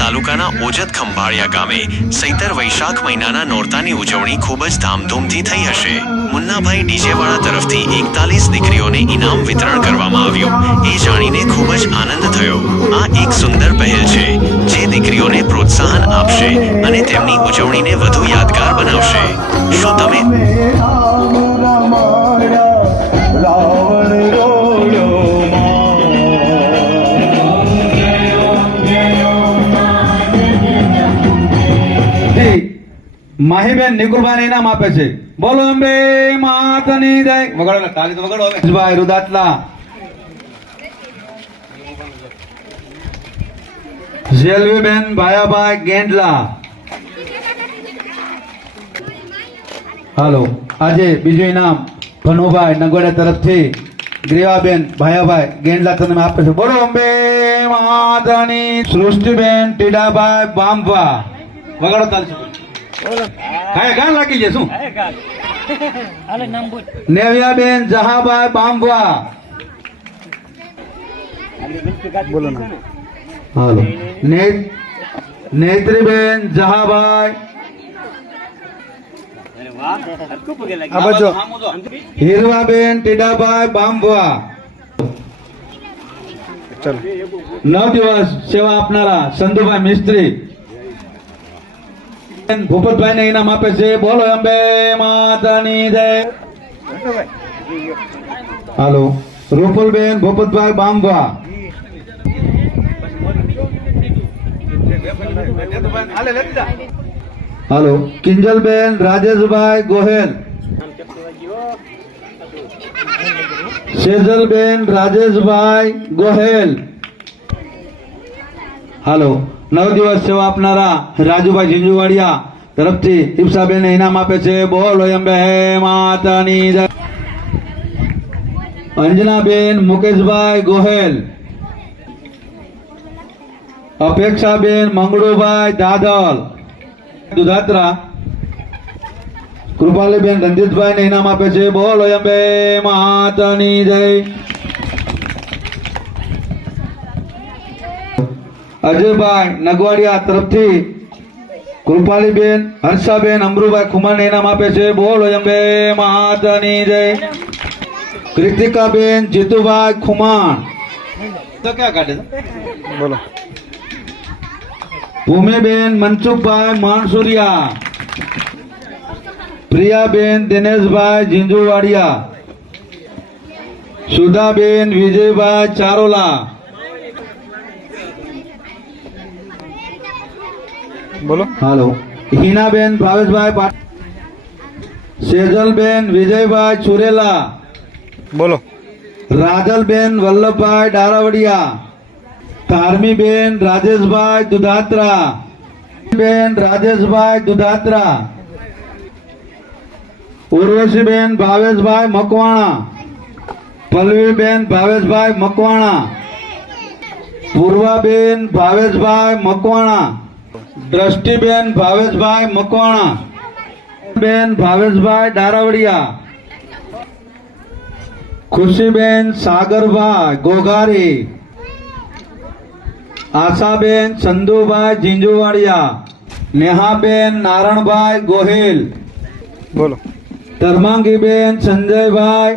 તાલુકાના ઓજત ખંભાળિયા ગામે સૈતર વૈશાખ મહિનાના નોરતાની ઉજવણી ખૂબ જ ધામધૂમથી થઈ હશે. મુન્નાભાઈ ડીજેવાળા તરફથી 41 દીકરીઓને ઇનામ વિતરણ કરવામાં આવ્યું. એ જાણીને ખૂબ જ આનંદ થયો. આ એક સુંદર પહેલ છે જે દીકરીઓને પ્રોત્સાહન આપશે અને તેમની ઉજવણીને વધુ યાદગાર બનાવશે. શું તમે માહીબેન નિકુલભાઈ ઇનામ આપે છે. બોલો અંબે માતાની જય. વગાડો તાલી તો વગાડો હવે. ભાઈ રુદાતલા, જેલવીબેન ભાયાભાઈ ગેંડલા. હાલો, આજે બીજું ઇનામ ભનુભાઈ નગોડા તરફથી ગ્રેવાબેન ભાયાભાઈ ગેંડલા તમે આપે છે. બોલો અંબે માતાની. સૃષ્ટિબેન ટીડાભાઈ બામવા. વગાડો તાલી. ગાન લાગી છે શું? નેવ્યાબેન જહાભાઈ બામવા. બોલો ના. હાલો, નેત્રીબેન જહાભાઈ. હીરવાબેન ટીડાભાઈ બામવા. 9 દિવસ સેવા આપનારા સંધુભાઈ મિસ્ત્રી ભૂપતભાઈ ને ઇનામ આપે છે. બોલો અંબે માતાની જય. હાલો, રૂપલબેન ભૂપતભાઈ બામવા. હાલો, કિંજલબેન રાજેશભાઈ ગોહેલ. સેજલબેન રાજેશભાઈ ગોહેલ. હાલો, 9 દિવસ સેવા આપનારા રાજુભાઈ ઝીંઝુવાડિયા તરફથી ઈપ્સાબેન ઇનામ આપે છે. બોલો અંબે માતાની જય. અંજનાબેન મુકેશભાઈ ગોહેલ. અપેક્ષાબેન મંગળુભાઈ દાદલ દુધાત્રા. કૃપાલીબેન રંજીતભાઈ ને ઇનામ આપે છે. બોલો અંબે માતાની જય. અજયભાઈ નગવાડિયા તરફથી કૃપાલીબેન હર્ષાબેન અમરુભાઈ ખુમાર ઇનામ આપે છે. બોલો અંબે માતાની જય. કૃતિકાબેન જીતુભાઈ ખુમાર. તો ક્યાં કાઢે બોલો. ભૂમિબેન મનસુખભાઈ માનસુરિયા. પ્રિયાબેન દિનેશભાઈ ઝીંઝુવાડિયા. સુધાબેન વિજયભાઈ ચારોલા. બોલો. હાલો, હિનાબેન ભાવેશભાઈ. સેજલબેન વિજયભાઈ છુરેલા. બોલો. રાજલબેન વલ્લભભાઈ ડારાવડિયા. ધાર્મીબેન રાજેશભાઈ દુધાત્રા. બેન રાજેશભાઈ દુધાત્રા. ઉર્વશીબેન ભાવેશભાઈ મકવાણા. પલ્લવીબેન ભાવેશભાઈ મકવાણા. પૂર્વાબેન ભાવેશભાઈ મકવાણા. દ્રષ્ટિબેન ભાવેશભાઈ મકવાણા. બેન ભાવેશભાઈ ડારાવડિયા. ખુશીબેન સાગરભાઈ ગોગારી. આશાબેન ચંદુભાઈ ઝીંઝુવાડિયા. નેહાબેન નારણભાઈ ગોહિલ. બોલો. ધર્માંગીબેન સંજયભાઈ.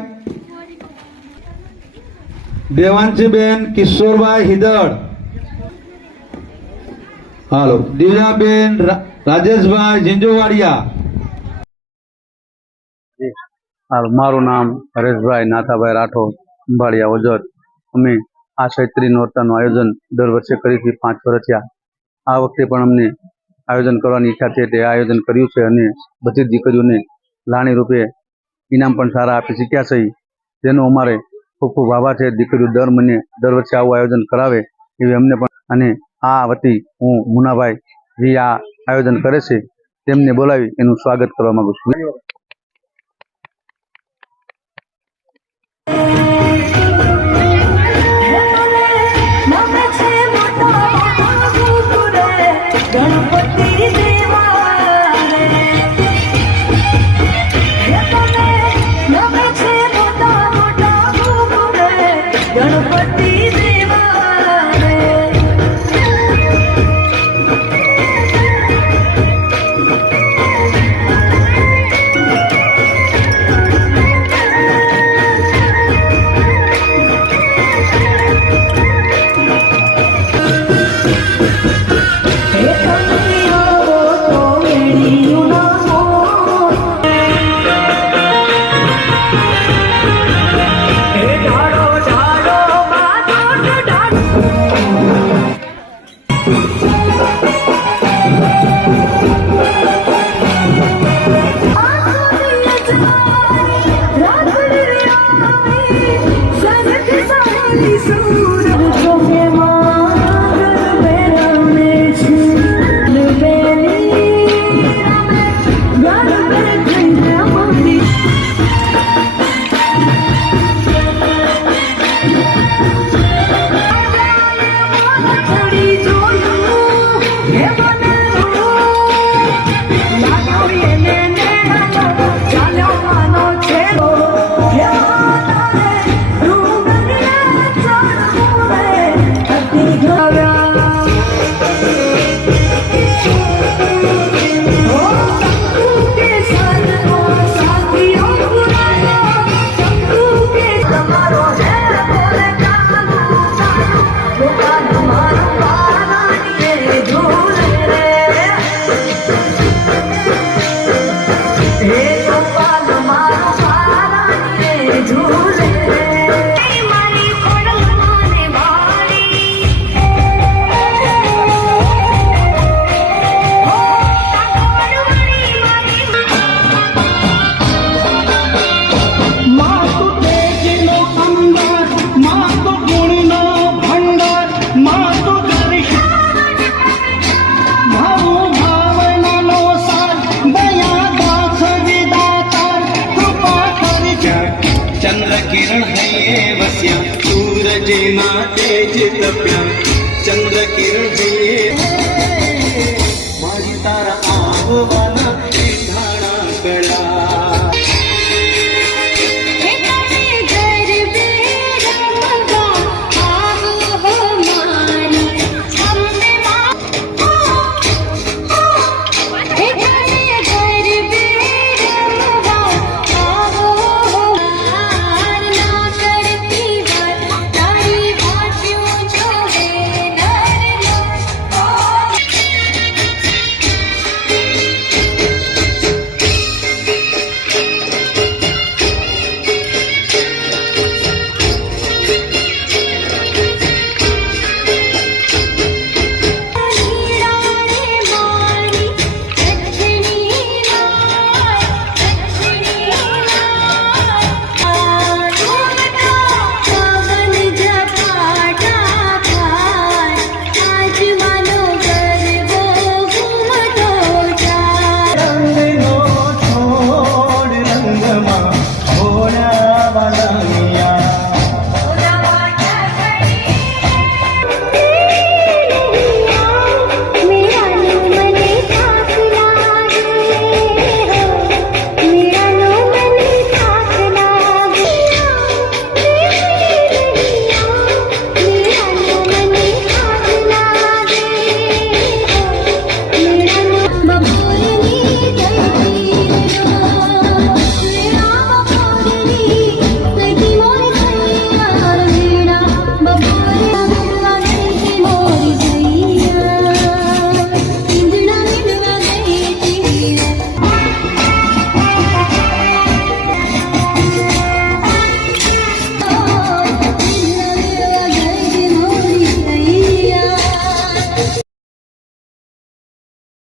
દેવાંશીબેન કિશોરભાઈ હિદળ. હાલો, દિવ્યાબેન રાજેશભાઈ ઝીંઝુવાડિયા. હાલ, મારું નામ હરેશભાઈ નાથાભાઈ રાઠોડ, ખંભાળિયા ઓજત. અમે આ ચૈત્રી નોરતાનું આયોજન દર વર્ષે કરીથી 5 વર્ષ થયા. આ વખતે પણ અમને આયોજન કરવાની ઈચ્છા છે તે આયોજન કર્યું છે અને બધી જ દીકરીઓને લાણી રૂપે ઇનામ પણ સારા આપી શીખ્યા છે. તેનો અમારે ખૂબ ખૂબ આભાર છે. દીકરીઓ દર વર્ષે આવું આયોજન કરાવે એવી અમને પણ. અને આ વતી હું મુનાભાઈ જે આ આયોજન કરે છે તેમને બોલાવી એનું સ્વાગત કરવા માંગુ છું. चंद्र किरण है वस्या सूरज ना तेज तप्या चंद्र किरण है मारी तारा आव